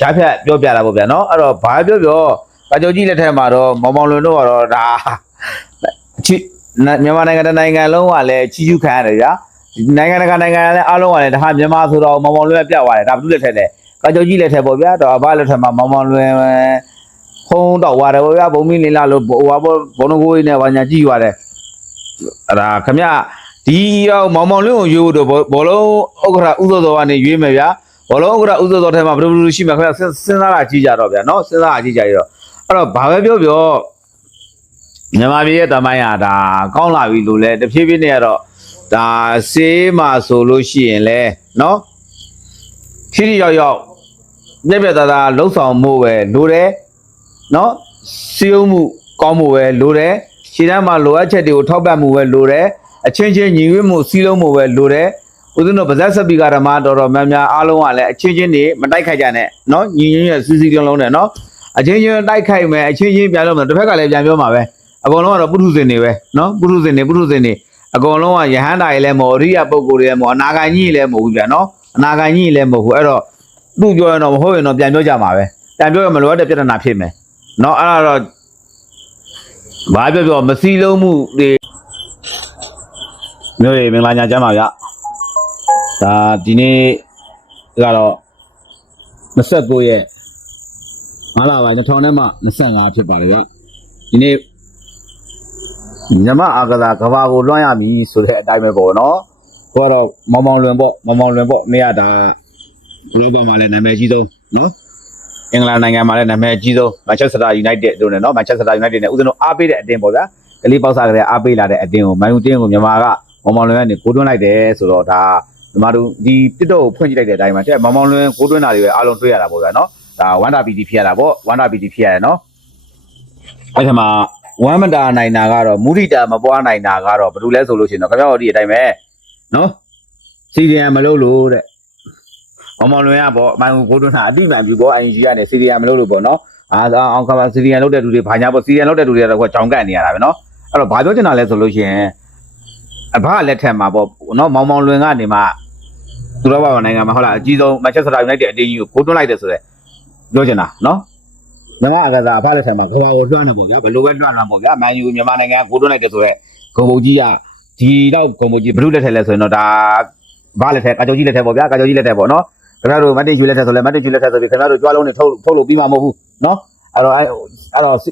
ဂျားဖြတ်ပြောပြတာပေါ့ဗျာနော်အဲ့တော့ဘာပြောပြောကာကြောကြီးလက်ထက်မှာတော့မောင်မောင်လွင်တို့ကတော့ဒါချီမြန်မာနိုင်ငံတစ်နိုင်ငံလုံးကလည်းချီးကျူးခံရတယ်ဗျာနိုင်ငံတကာနိုင်ငံလည်းအားလုံးကလည်းဒါဟာမြန်မာဆိုတော့မောင်မောင်လွင်ပဲပြတ်သွားတယ်ဒါဘာလို့လက်ထက်လဲကာကြောကြီးလက်ထက်ပေါ့ဗျာတော့အဘလက်ထက်မှာမောင်မောင်လွင်ခုံးတော့သွားတယ်ပေါ့ဗျာဘုံမီလင်းလာလို့ဟိုဘာဘောဘုံကိုကြီးနဲ့ဘာညာကြည့်သွားတယ်အဲ့ဒါခမရဒီရောက်မောင်မောင်လွင်ကိုရွေးဖို့တော့ဘောလုံးဥက္ကရာဥသောတော်ကနေရွေးမယ်ဗျာ ဘောလုံးဥက္ကရာဥစ္စာတော်ထဲမှာဘယ်လိုဘယ်လိုရှိမှာခင်ဗျစဉ်းစဉ်းစားတာကြည့်ကြတော့ဗျာနော်စဉ်းစားတာကြည့်ကြရတော့အဲ့တော့ဘာပဲပြောပြောမြန်မာပြည်ရဲ့တမိုင်းဟာဒါကောင်းလာပြီလို့လဲတဖြည်းဖြည်းနဲ့ကတော့ဒါစေးမှာဆိုလို့ရှိရင်လဲနော်ခရီးရောက်ရောက်မြက်ပြက်သားသားလှုပ်ဆောင်မှုပဲလိုတယ်နော်စီယုံမှုကောင်းမှုပဲလိုတယ်ခြေတန်းမှာလိုအပ်ချက်တွေကိုထောက်ပံ့မှုပဲလိုတယ်အချင်းချင်းညီဝတ်မှုစီးလုံးမှုပဲလိုတယ် ဦးဇင်းတို့ပါဇက်ဆက်ပြီးကဓမ္မတော်တော်များများအားလုံးကလည်းအချင်းချင်းတွေမတိုက်ခိုက်ကြနဲ့နော်ညီညွတ်ရဲ့စီစီလုံးလုံးနဲ့နော်အချင်းချင်းတိုက်ခိုက်မယ်အချင်းချင်းပြန်လို့မယ်တစ်ဖက်ကလည်းပြန်ပြောမှာပဲအကုန်လုံးကတော့ပုထုဇဉ်တွေပဲနော်ပုထုဇဉ်တွေပုထုဇဉ်တွေအကုန်လုံးကယဟန္တာတွေလည်းမဟုတ်အရိယပုဂ္ဂိုလ်တွေလည်းမဟုတ်အနာဂံကြီးလည်းမဟုတ်ဘူးဗျာနော်အနာဂံကြီးလည်းမဟုတ်ဘူးအဲ့တော့သူ့ပြောရင်တော့မဟုတ်ရင်တော့ပြန်ပြောကြမှာပဲပြန်ပြောရင်မလိုအပ်တဲ့ပြဿနာဖြစ်မယ်နော်အဲ့ဒါတော့ဘာပြောပြောမစည်းလုံးမှုတွေမျိုးရေမင်္ဂလာညချမ်းပါဗျာ ဒါဒီနေ့ကတော့29ရက်မလာပါ2000နဲ့မှ25ဖြစ်ပါလေဗျဒီနေ့ညမအာကစားကဘာကိုလွှမ်းရပြီဆိုတဲ့အတိုင်းပဲပေါ့နော်ကိုကတော့မောင်မောင်လွင်ပေါ့မောင်မောင်လွင်ပေါ့နေရတာလောကမှာလည်းနာမည်ကြီးဆုံးနော်အင်္ဂလန်နိုင်ငံမှာလည်းနာမည်ကြီးဆုံးမန်ချက်စတာယူနိုက်တက်တို့နဲ့နော်မန်ချက်စတာယူနိုက်တက်နဲ့ဦးဇင်းတို့အားပေးတဲ့အတင်းပေါ့ဗျာကလေးပေါက်စားကလေးအားပေးလာတဲ့အတင်းကိုမန်ယူတင်းကိုမြန်မာကမောင်မောင်လွင်ကနေကိုတွန်းလိုက်တယ်ဆိုတော့ဒါ ဒီမှာတို့ဒီတစ်တော့ကိုဖွင့်ကြည့်လိုက်တဲ့အတိုင်းမှာတဲ့မောင်မောင်လွင်ကိုတွင်းတာတွေပဲအားလုံးတွေ့ရတာပေါ့ဗျာနော်ဒါဝန္တာပီတီဖြစ်ရတာပေါ့ဝန္တာပီတီဖြစ်ရတယ်နော်အဲ့ဒီမှာဝမ်းမတာနိုင်တာကတော့မူရိတာမပွားနိုင်တာကတော့ဘာလို့လဲဆိုလို့ရှိရင်တော့ခင်ဗျားတို့ဒီအတိုင်းပဲနော်စီရီယံမလုပ်လို့တဲ့မောင်မောင်လွင်ကပေါ့အမှန်ကိုတွင်းတာအတိမှန်ပြီပေါ့အင်ဂျီကနေစီရီယံမလုပ်လို့ပေါ့နော်အာအောင်ကပါစီရီယံလုပ်တဲ့လူတွေဘာညာပေါ့စီရီယံလုပ်တဲ့လူတွေကတော့ကြောင်ကန့်နေရတာပဲနော်အဲ့တော့ဘာပြောချင်တာလဲဆိုလို့ရှိရင်အဘလက်ထက်မှာပေါ့နော်မောင်မောင်လွင်ကနေမှ သူတော်ဘာနိုင်ငံမှာဟုတ်လားအကြီးဆုံးမန်ချက်စတာယူနိုက်တက်အတင်းကြီးကိုကိုတွန်းလိုက်တယ်ဆိုတော့ပြောချင်တာနော်မြန်မာအကစားအဖလက်ထက်မှာကဘာကိုလွှမ်းနေပေါ့ဗျာဘယ်လိုပဲလွှမ်းလာပေါ့ဗျာမန်ယူမြန်မာနိုင်ငံကိုတွန်းလိုက်တယ်ဆိုတော့ဂုံဘုံကြီးကဒီတော့ဂုံဘုံကြီးဘလူးလက်ထက်လဲဆိုရင်တော့ဒါဘာလက်ထက်ကာကြောကြီးလက်ထက်ပေါ့ဗျာကာကြောကြီးလက်ထက်ပေါ့နော်ခင်ဗျားတို့မတ်တင်ယူလက်ထက်ဆိုလဲမတ်တင်ယူလက်ထက်ဆိုပြီးခင်ဗျားတို့ကြွားလုံးနဲ့ထုတ်ထုတ်လို့ပြီးမှာမဟုတ်ဘူးနော်အဲ့တော့အဲ့အဲ့တော့စီ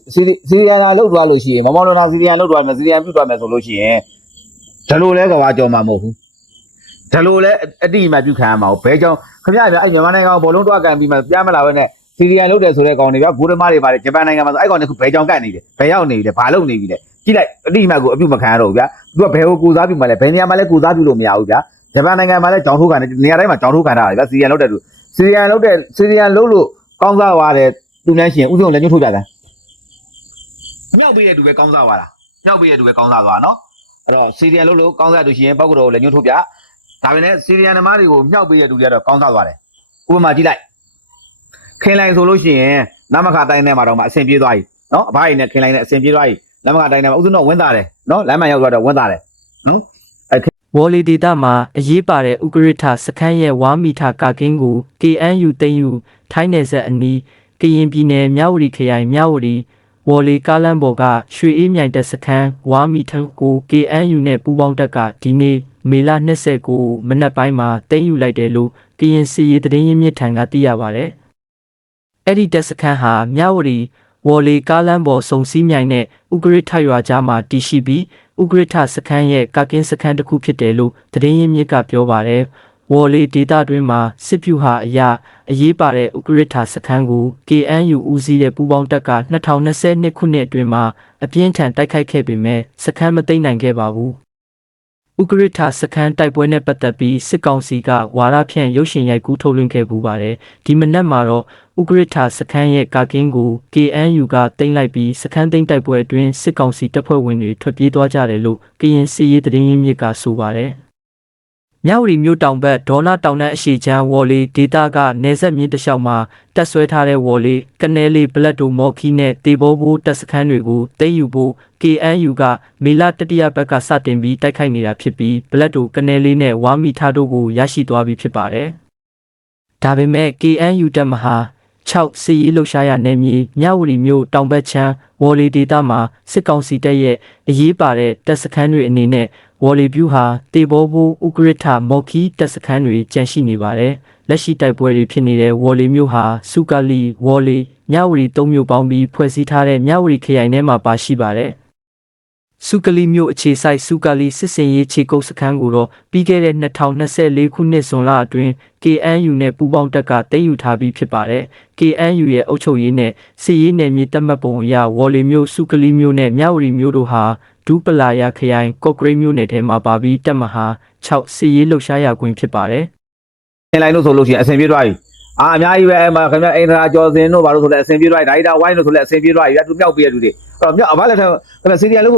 စီရီယန်လာလောက်သွားလို့ရှိရင်မမောင်လုံးနာစီရီယန်လောက်သွားမယ်စီရီယန်ပြုတ်သွားမယ်ဆိုလို့ရှိရင်ဒါလိုလဲကဘာကြော်မှာမဟုတ်ဘူး ဒါလိုလဲအတိအမှပြုခံရမှာဘဲကြောင့်ခင်ဗျားဗျာအဲ့မြန်မာနိုင်ငံကိုဘောလုံးတွားကန်ပြီးမှပြမလာဘဲနဲ့စီရီယန်လုတ်တယ်ဆိုတဲ့ကောင်တွေဗျာဂိုးသမားတွေပါတယ်ဂျပန်နိုင်ငံမှာဆိုအဲ့ကောင်တွေကဘဲကြောင့်ကန်နေတယ်ဘဲရောက်နေပြီလေဘာလုပ်နေပြီလဲကြည့်လိုက်အတိအမှကိုအပြုမခံရတော့ဘူးဗျာသူကဘဲကိုကိုစားပြုမှလဲဘယ်နေရာမှာလဲကိုစားပြုလို့မရဘူးဗျာဂျပန်နိုင်ငံမှာလဲကြောင်ထိုးကန်နေနေရာတိုင်းမှာကြောင်ထိုးကန်တာလေဗျာစီရီယန်လုတ်တယ်သူစီရီယန်လုတ်တဲ့စီရီယန်လုတ်လို့ကောင်းစားသွားတယ်သူနဲ့ရှိရင်ဥဆုံးလည်းညှို့ထိုးကြတယ်မြောက်ပေးတဲ့သူပဲကောင်းစားသွားတာမြောက်ပေးတဲ့သူပဲကောင်းစားသွားနော်အဲ့တော့စီရီယန်လုတ်လို့ကောင်းစားသူရှိရင်ပောက်ကတော့လည်းညှို့ထိုးပြ ဒါပေမဲ့စီရီယန်နမတွေကိုမြှောက်ပေးတဲ့လူတွေကတော့ကောင်းစားသွားတယ်ဥပမာကြည့်လိုက်ခင်လိုက်ဆိုလို့ရှိရင်နမခတိုင်းထဲမှာတော့မှအဆင်ပြေသွားပြီနော်အဘအိမ်နဲ့ခင်လိုက်နဲ့အဆင်ပြေသွားပြီနမခတိုင်းထဲမှာဥစဉ်တော့ဝင်းသားတယ်နော်လမ်းမရောက်သွားတော့ဝင်းသားတယ်နော်ဝေါ်လီဒေတာမှာအရေးပါတဲ့ဥကရထစခန်းရဲ့ဝါမီတာကာကင်းကို KNU သိန်းယူထိုင်းနယ်ဆက်အနီးကရင်ပြည်နယ်မြဝတီခရိုင်မြဝတီဝေါ်လီကားလမ်းပေါ်ကရွှေအေးမြိုင်တပ်စခန်းဝါမီထန်ကို KNU နဲ့ပူးပေါင်းတပ်ကဒီနေ့ မေလ29မနက်ပိုင်းမှာသိမ်းယူလိုက်တယ်လို့ကရင်စီရေးသတင်းရင်းမြစ်ထံကသိရပါဗျ။အဲ့ဒီတပ်စခန်းဟာမြဝတီဝေါ်လီကားလမ်းပေါ်စုံစည်းမြိုင်နဲ့ဥကရထရွာကြားမှာတည်ရှိပြီးဥကရထစခန်းရဲ့ကာကင်းစခန်းတစ်ခုဖြစ်တယ်လို့သတင်းရင်းမြစ်ကပြောပါတယ်။ဝေါ်လီဒေတာတွင်မှာစစ်ဖြူဟာအရာအရေးပါတဲ့ဥကရထစခန်းကို KNU ဦးစီးတဲ့ပူးပေါင်းတပ်က2022ခုနှစ်အတွင်းမှာအပြင်းထန်တိုက်ခိုက်ခဲ့ပေမဲ့စခန်းမသိမ်းနိုင်ခဲ့ပါဘူး။ ဥကရထစခန်းတိုက်ပွဲနဲ့ပတ်သက်ပြီးစစ်ကောင်စီကဝါရဖြန့်ရုပ်ရှင်ရိုက်ကူးထုတ်လွှင့်ခဲ့ပူပါတယ်။ဒီမနက်မှာတော့ဥကရထစခန်းရဲ့ကာကင်းကို KNU ကတင်လိုက်ပြီးစခန်းသိမ်းတိုက်ပွဲအတွင်းစစ်ကောင်စီတပ်ဖွဲ့ဝင်တွေထွက်ပြေးသွားကြတယ်လို့ကရင်စီရေးသတင်းရင်းမြစ်ကဆိုပါတယ်။ မြဝတီမြို့တောင်ဘက်ဒေါနာတောင်တန်းအရှိချမ်းဝေါ်လီဒေတာကနေဆက်မြင့်တစ်လျှောက်မှာတက်ဆွဲထားတဲ့ဝေါ်လီကနေလီဘလက်တိုမော်ခီနဲ့တေဘောဘိုးတပ်စခန်းတွေကိုသိမ်းယူဖို့ KNU ကမေလတတိယဘက်ကစတင်ပြီးတိုက်ခိုက်နေတာဖြစ်ပြီးဘလက်တိုကနေလီနဲ့ဝါမီထားတို့ကိုရရှိသွားပြီဖြစ်ပါတယ်။ဒါပေမဲ့ KNU တပ်မဟာ6စီရီလှုပ်ရှားရနယ်မြေမြဝတီမြို့တောင်ဘက်ချမ်းဝေါ်လီဒေတာမှာစစ်ကောင်စီတပ်ရဲ့အရေးပါတဲ့တပ်စခန်းတွေအနေနဲ့ ဝေါ်လီဗျူဟာတေဘောဘူဥကရစ်ထမော်ခီတပ်စခန်းတွေကျန်ရှိနေပါတယ်လက်ရှိတိုက်ပွဲတွေဖြစ်နေတဲ့ဝေါ်လီမြို့ဟာစုကလီဝေါ်လီမြဝတီသုံးမြို့ပေါင်းပြီးဖွဲ့စည်းထားတဲ့မြဝတီခရိုင်ထဲမှာပါရှိပါတယ်စုကလီမျိုးအခြေဆိုင်စုကလီစစ်စင်ရေးခြေကုပ်စခန်းကိုတော့ပြီးခဲ့တဲ့2024ခုနှစ်ဇွန်လအတွင်း KNU နဲ့ပူးပေါင်းတပ်ကတည်ယူထားပြီးဖြစ်ပါတယ်။ KNU ရဲ့အုပ်ချုပ်ရေးနဲ့စစ်ရေးနယ်မြေတပ်မှတ်ပုံအရဝေါ်လီမျိုးစုကလီမျိုးနဲ့မြဝတီမျိုးတို့ဟာ ဒူပလာယာခရိုင်ကော့ဂရိတ်မြို့နယ်ထဲမှာပါပြီးတက်မဟာ6စီရေးလှုပ်ရှားရာကွင်းဖြစ်ပါတယ်။အင်လိုင်းလို့ဆိုလို့ရှိရင်အဆင်ပြေသွားပြီ။အာအများကြီးပဲအမခင်ဗျာအင်ဒရာကျော်စင်တို့ဘာလို့ဆိုလဲအဆင်ပြေသွားပြီ။ဒါရိုက်တာဝိုင်းတို့ဆိုလဲအဆင်ပြေသွားပြီ။သူမြောက်ပေးရတူတွေ။အဲ့တော့မြောက်အဘလက်ထခင်ဗျာစီရီယယ်လို့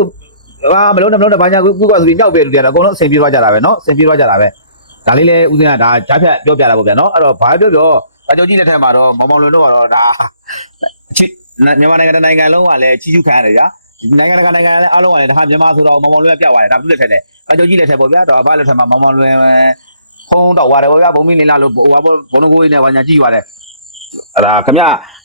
ဟာမလုံးနဲ့မလုံးနဲ့ဘာညာကူကူကဆိုပြီးမြောက်ပေးရတူတွေအကုန်လုံးအဆင်ပြေသွားကြတာပဲနော်။အဆင်ပြေသွားကြတာပဲ။ဒါလေးလည်းဦးစင်းကဒါကြားဖြတ်ပြောပြတာပေါ့ဗျာနော်။အဲ့တော့ဘာပြောပြောတာကျော်ကြီးတဲ့ထက်မှာတော့မောင်မောင်လွန်တို့ကတော့ဒါအချစ်မြန်မာနိုင်ငံတိုင်းနိုင်ငံလုံးကလည်းချီးကျူးခံရတယ်ဗျာ။ နိုင်ငံတကာနိုင်ငံလည်းအားလုံးကလည်းဒါမြန်မာဆိုတော့မောင်မောင်လွင်ကပြသွားတယ်ဒါပြလက်ထက်တယ်အကြောကြီးလက်ထက်ပေါ့ဗျာတော့အဘလက်ထက်မှာမောင်မောင်လွင်ဖုံးတော့သွားတယ်ဗောဗျာဘုံမင်းလင်းလာလို့ဟိုဘာဘောဘုံကိုကြီးနဲ့ဘာညာကြည့်သွားတယ်အဲ့ဒါခမ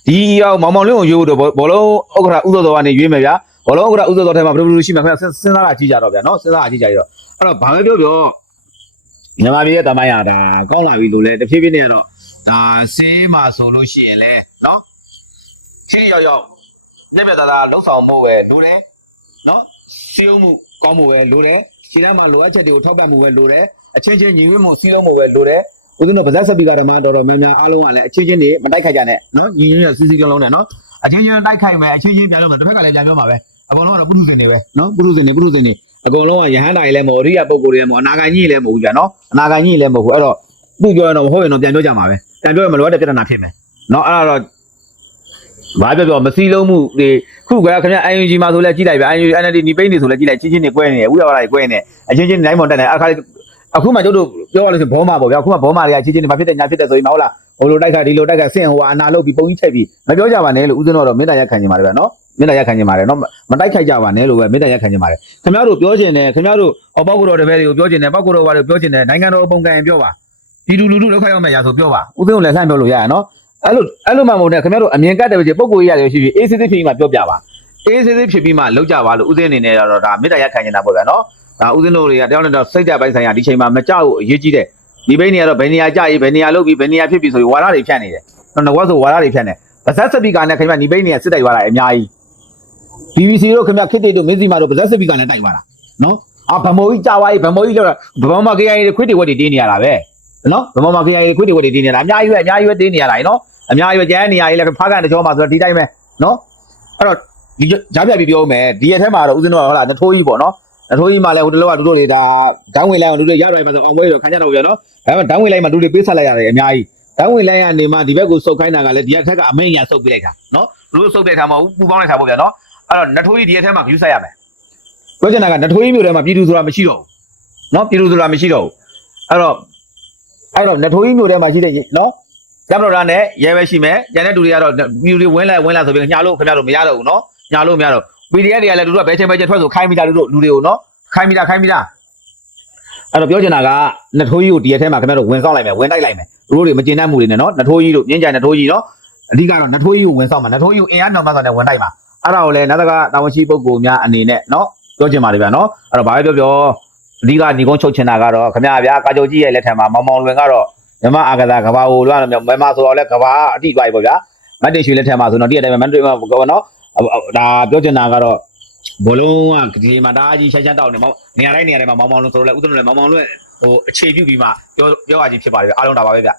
ဒီရောက်မောင်မောင်လေးကိုရိုးတော့ဘောလုံးဥက္ကရာဥသောတော်ကနေရွေးမယ်ဗျာဘောလုံးဥက္ကရာဥသောတော်ထဲမှာဘယ်လိုဘယ်လိုရှိမှာခမစဉ်းစားတာကြည့်ကြတော့ဗျာနော်စဉ်းစားတာကြည့်ကြရတော့အဲ့တော့ဘာပဲပြောပြောမြန်မာပြည်ရဲ့တမိုင်းရတာကောင်းလာပြီလို့လေတဖြည်းဖြည်းနဲ့ကတော့ဒါဆေးမှာဆိုလို့ရှိရင်လေနော်ရှိရောက်ရောက် နေ့ပြသားသားလှုပ်ဆောင်မှုပဲလိုတယ်နော်စီးမှုကောင်းမှုပဲလိုတယ်ခြေထဲမှာလိုအပ်ချက်တွေကိုထောက်ပံ့မှုပဲလိုတယ်အချင်းချင်းညီဝတ်မှုစီးလုံးမှုပဲလိုတယ်ဦးဇင်းတို့ဗဇက်ဆက်ပီကဓမ္မတော်တော်များများအားလုံးကလည်းအချင်းချင်းတွေမတိုက်ခိုက်ကြနဲ့နော်ညီညွတ်ရစီစီကလုံးနဲ့နော်အချင်းချင်းတိုက်ခိုက်မယ်အချင်းချင်းပြန်လို့မယ်တစ်ဖက်ကလည်းပြန်ပြောမှာပဲအကုန်လုံးကတော့ပုထုဇဉ်တွေပဲနော်ပုထုဇဉ်တွေပုထုဇဉ်တွေအကုန်လုံးကယဟန်တိုင်လည်းမဟုတ်အရိယပုဂ္ဂိုလ်တွေလည်းမဟုတ်အနာဂါကြီးလည်းမဟုတ်ဘူးကြာနော်အနာဂါကြီးလည်းမဟုတ်ဘူးအဲ့တော့သူ့ပြောရင်တော့မဟုတ်ရင်တော့ပြန်ပြောကြမှာပဲပြန်ပြောရင်မလိုအပ်တဲ့ပြဿနာဖြစ်မယ်နော်အဲ့ဒါတော့ ဘာပြောပြောမစီလုံးမှုတွေခုကခင်ဗျ IUG မှာဆိုလဲကြည့်လိုက်ပဲ IUG NLD ညီပိန်းနေဆိုလဲကြည့်လိုက်ချင်းချင်းတွေကွဲနေတယ်ဥရပါလိုက်ကွဲနေတယ်အချင်းချင်းတိုင်းမတက်နေအခါအခုမှကျုပ်တို့ပြောရလို့ဆိုဘောမာပေါ့ဗျာအခုမှဘောမာတွေကချင်းချင်းတွေဘာဖြစ်တယ်ညာဖြစ်တယ်ဆိုရင်မဟုတ်လားဟိုလိုတိုက်ခါဒီလိုတိုက်ခါဆင့်ဟိုအနာလုတ်ပြီးပုံကြီးချိန်ပြီးမပြောကြပါနဲ့လို့ဦးဇင်းတော်တော့မေတ္တာရက်ခံနေပါတယ်ဗျာနော်မေတ္တာရက်ခံနေပါတယ်နော်မတိုက်ခိုက်ကြပါနဲ့လို့ပဲမေတ္တာရက်ခံနေပါတယ်ခင်ဗျားတို့ပြောချင်တယ်ခင်ဗျားတို့ဟောပောက်ကိုတော်တပည့်တွေကိုပြောချင်တယ်ပောက်ကိုတော်ဘာတွေကိုပြောချင်တယ်နိုင်ငံတော်အပုံကံပြောပါဒီလူလူလူလောက်ခရောက်မယ်ရာဆိုပြောပါဦးဇင်းကိုလည်းလှမ်းပြောလို့ရရနော် အဲ့လိုအဲ့လိုမှမဟုတ်နဲ့ခင်ဗျားတို့အမြင်ကတ်တယ်ပဲပုံကိုရရတယ်ရှိပြီးအေးစစ်စစ်ဖြစ်ပြီးမှပြောပြပါအေးစစ်စစ်ဖြစ်ပြီးမှလောက်ကြပါလို့ဦးဇင်းအနေနဲ့တော့ဒါမေတ္တာရက်ခံနေတာပေါ့ဗျာနော်ဒါဦးဇင်းတို့တွေကတယောက်နဲ့တယောက်စိတ်ကြပိုင်းဆိုင်ရာဒီချိန်မှာမကြောက်ဘူးအရေးကြီးတယ်ဒီဘိန်းတွေကတော့ဘယ်နေရာကြရေးဘယ်နေရာလုတ်ပြီးဘယ်နေရာဖြစ်ပြီးဆိုပြီးဝါရတွေဖြတ်နေတယ်နော်ငါကဆိုဝါရတွေဖြတ်နေဗဇက်စပီကာနဲ့ခင်ဗျဒီဘိန်းတွေကစစ်တိုက်သွားတာအများကြီး BBC တို့ခင်ဗျခစ်တေတို့မင်းစီမာတို့ဗဇက်စပီကာနဲ့တိုက်သွားတာနော်အာဗမောကြီးကြာသွားပြီဗမောကြီးကြောက်တာဗမောမ KIA တွေခွေးတွေဝက်တွေတင်းနေရတာပဲနော်ဗမောမ KIA တွေခွေးတွေဝက်တွေတင်းနေရတာအများကြီးပဲအများကြီးပဲတင်းနေရတာနော် အများကြီးပဲကျန်နေရကြီးလည်းဖားကန်တကြောမှာဆိုတော့ဒီတိုင်းပဲနော်အဲ့တော့ဒီကြားပြပြီးပြောမယ်ဒီရက်ထဲမှာတော့ဦးဇင်းတို့ကဟုတ်လားနထိုးကြီးပေါ့နော်အထိုးကြီးမှလည်းဟိုတလောကတို့တွေဒါဒန်းဝင်လိုက်အောင်တို့တွေရတော့ပဲဆိုအောင်ပွဲတော့ခန်းကြတော့ပြန်နော်ဒါပေမဲ့ဒန်းဝင်လိုက်မှတို့တွေပေးဆက်လိုက်ရတယ်အများကြီးဒန်းဝင်လိုက်ရနေမှဒီဘက်ကိုစုပ်ခိုင်းတာကလည်းဒီရက်ထက်ကအမိန်ညာစုပ်ပေးလိုက်တာနော်တို့စုပ်တဲ့ခါမှာပူပေါင်းလိုက်တာပေါ့ဗျာနော်အဲ့တော့နထိုးကြီးဒီရက်ထဲမှာ view ဆက်ရမယ်ပြောချင်တာကနထိုးကြီးမျိုးထဲမှာပြည်သူဆိုတာမရှိတော့ဘူးနော်ပြည်သူဆိုတာမရှိတော့ဘူးအဲ့တော့အဲ့တော့နထိုးကြီးမျိုးထဲမှာရှိတဲ့နော် ကျမတို့ကလည်းရဲပဲရှိမယ်ကျန်တဲ့လူတွေကတော့ပြည်သူတွေဝင်လိုက်ဝင်လာဆိုပြီးညာလို့ခင်ဗျားတို့မရတော့ဘူးနော်ညာလို့မရတော့ PDF တွေကလည်းတို့ကဘယ်ချိန်ဘယ်ချိန်ထွက်ဆိုခိုင်းမိတာတို့လူတွေကိုနော်ခိုင်းမိတာခိုင်းမိတာအဲ့တော့ပြောချင်တာကနထိုးကြီးကိုဒီရက်ထဲမှာခင်ဗျားတို့ဝင်ဆောင်လိုက်မယ်ဝင်တိုက်လိုက်မယ်တို့တွေမကျင်တတ်မှုတွေနဲ့နော်နထိုးကြီးတို့ညင်ကြိုင်နထိုးကြီးနော်အဓိကတော့နထိုးကြီးကိုဝင်ဆောင်မှာနထိုးကြီးကိုအင်အားနောင်မဆောင်နဲ့ဝင်တိုက်မှာအဲ့ဒါကိုလည်းနတ်တကတာဝန်ရှိပုဂ္ဂိုလ်များအနေနဲ့နော်ပြောချင်ပါတယ်ဗျာနော်အဲ့တော့ဘာပဲပြောပြောအဓိကညီကုန်းချုပ်ချင်တာကတော့ခင်ဗျားဗျာကာကြိုကြီးရဲ့လက်ထက်မှာမောင်မောင်လွင်ကတော့ မြမအာကသာကဘာကိုလွှမ်းတော့မမဆိုတော့လဲကဘာအတိသွားပြီပေါ့ဗျာမတ်တင်ရွှေလက်ထက်မှာဆိုတော့ဒီအတိုင်းပဲမတ်တင်မှာကောနော်ဒါပြောချင်တာကတော့ဘလုံးကဒီမှာဒါကြီးရှမ်းရှမ်းတောက်နေမောင်နေရာတိုင်းနေရာတိုင်းမှာမောင်မောင်လို့ဆိုတော့လေဥဒ္ဒလုံးလည်းမောင်မောင်လို့ဟိုအခြေပြုပြီးမှပြောပြောရချင်းဖြစ်ပါတယ်ဗျအားလုံးဒါပါပဲဗျ